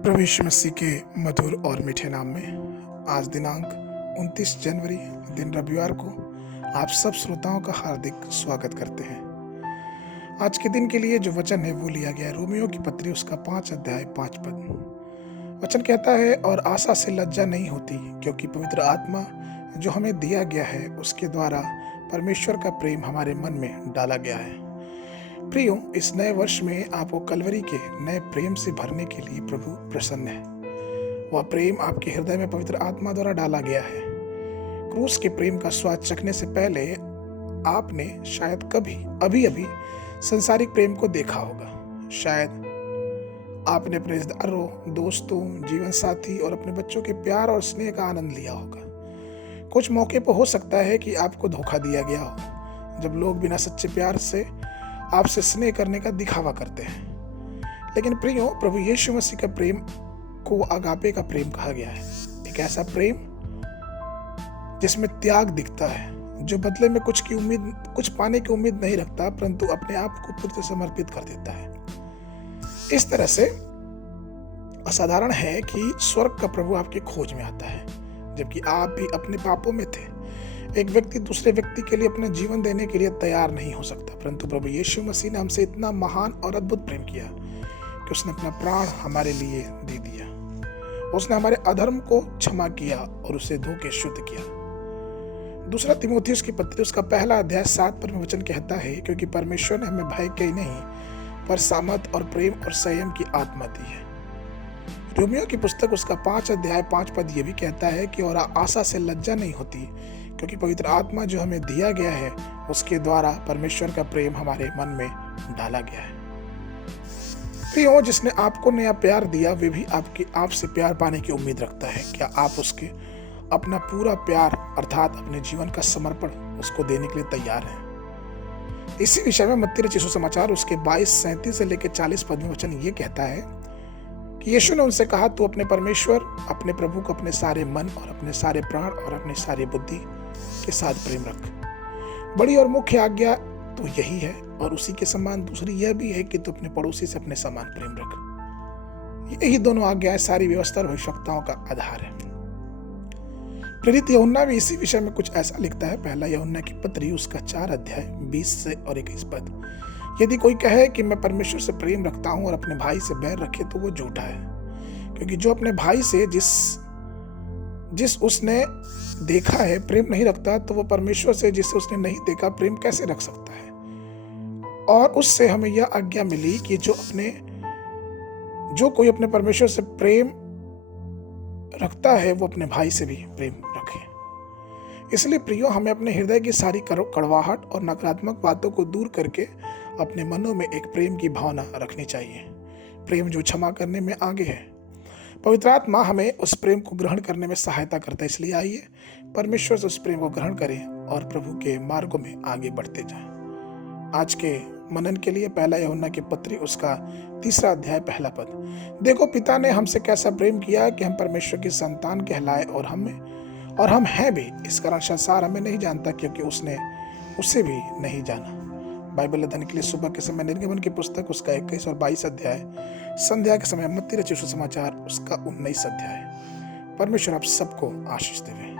प्रभु यीशु मसीह के मधुर और मीठे नाम में आज दिनांक 29 जनवरी दिन रविवार को आप सब श्रोताओं का हार्दिक स्वागत करते हैं। आज के दिन के लिए जो वचन है वो लिया गया है रोमियो की पत्री उसका 5 अध्याय 5 पद। वचन कहता है, और आशा से लज्जा नहीं होती, क्योंकि पवित्र आत्मा जो हमें दिया गया है उसके द्वारा परमेश्वर का प्रेम हमारे मन में डाला गया है। प्रियो, इस नए वर्ष में आपको कलवरी के नए प्रेम से भरने के लिए प्रभु प्रसन्न है। वह प्रेम आपके हृदय में पवित्र आत्मा द्वारा डाला गया है। क्रूस के प्रेम का स्वाद चखने से पहले आपने शायद कभी अभी संसारिक प्रेम को देखा होगा। शायद आपने अपने रिश्तेदारों, दोस्तों, जीवन साथी और अपने बच्चों के प्यार और स्नेह का आनंद लिया होगा। कुछ मौके पर हो सकता है कि आपको धोखा दिया गया हो, जब लोग बिना सच्चे प्यार से आपसे स्नेह करने का दिखावा करते हैं। लेकिन प्रियो, प्रभु यीशु मसीह का प्रेम को अगापे का प्रेम कहा गया है। एक ऐसा प्रेम जिसमें त्याग दिखता है, जो बदले में कुछ पाने की उम्मीद नहीं रखता, परंतु अपने आप को पूरी तरह समर्पित कर देता है। इस तरह से असाधारण है कि स्वर्ग का प्रभु आपकी खोज में आता है, जबकि आप भी अपने पापों में थे। एक व्यक्ति दूसरे व्यक्ति के लिए अपना जीवन देने के लिए तैयार नहीं हो सकता, परंतु प्रभु यीशु मसीह ने हमसे इतना महान और अद्भुत प्रेम किया कि उसने अपना प्राण हमारे लिए दे दिया। उसने हमारे अधर्म को क्षमा किया और उसे धो के शुद्ध किया। दूसरा तीमुथियुस की पत्री उसका पहला अध्याय 7 पद में वचन कहता है, क्योंकि परमेश्वर ने हमें भय के ही नहीं पर सामर्थ और प्रेम और संयम की आत्मा दी है। रोमियो की पुस्तक उसका 5 अध्याय 5 पद ये भी कहता है कि और आशा से लज्जा नहीं होती, क्योंकि पवित्र आत्मा जो हमें दिया गया है उसके द्वारा परमेश्वर का प्रेम हमारे मन में डाला गया है। प्रियो, जिसने आपको नया प्यार दिया वे भी आपसे प्यार पाने की उम्मीद रखता है। क्या आप उसके अपना पूरा प्यार अर्थात अपने जीवन का समर्पण उसको देने के लिए तैयार हैं? इसी विषय में मत्ती रचित सुसमाचार उसके 22:37 से लेकर 40 पद में वचन ये कहता है कि यीशु ने उनसे कहा, तू अपने परमेश्वर अपने प्रभु को अपने सारे मन और अपने सारे प्राण और अपनी सारी बुद्धि के साथ प्रेम रख। बड़ी और मुख्य आज्ञा तो यही है, और उसी के समान दूसरी यह भी है कि तू अपने पड़ोसी से अपने समान प्रेम रख। यही दोनों आज्ञाएं सारी व्यवस्था और आवश्यकताओं का आधार है। प्रेरित यूहन्ना भी इसी विषय में कुछ ऐसा लिखता है। पहला यूहन्ना की पत्री उसका 4 अध्याय 20 से और 21 पद। यदि कोई कहे कि मैं परमेश्वर से प्रेम रखता हूं और अपने भाई से बैर रखे तो वो झूठा है, क्योंकि जो अपने भाई से जिस उसने देखा है प्रेम नहीं रखता, तो वो परमेश्वर से जिसे उसने नहीं देखा प्रेम कैसे रख सकता है। और उससे हमें यह आज्ञा मिली कि जो कोई अपने परमेश्वर से प्रेम रखता है वो अपने भाई से भी प्रेम रखे। इसलिए प्रियो, हमें अपने हृदय की सारी कड़वाहट और नकारात्मक बातों को दूर करके अपने मनों में एक प्रेम की भावना रखनी चाहिए। प्रेम जो क्षमा करने में आगे है। पवित्र आत्मा हमें उस प्रेम को ग्रहण करने में सहायता करता है। इसलिए आइए परमेश्वर से उस प्रेम को ग्रहण करें और प्रभु के मार्गों में आगे बढ़ते जाएं। आज के मनन के लिए पहला यूहन्ना की पत्री उसका 3 अध्याय 1 पद। देखो, पिता ने हमसे कैसा प्रेम किया कि हम परमेश्वर की संतान कहलाए, और हम हैं भी। इस कारण संसार हमें नहीं जानता, क्योंकि उसने उसे भी नहीं जाना। बाइबल अध्ययन के लिए सुबह के समय निर्गमन की पुस्तक उसका 21 और 22 अध्याय, संध्या के समय मत्ती रचित सुसमाचार उसका 19 अध्याय। परमेश्वर आप सबको आशीष देवे।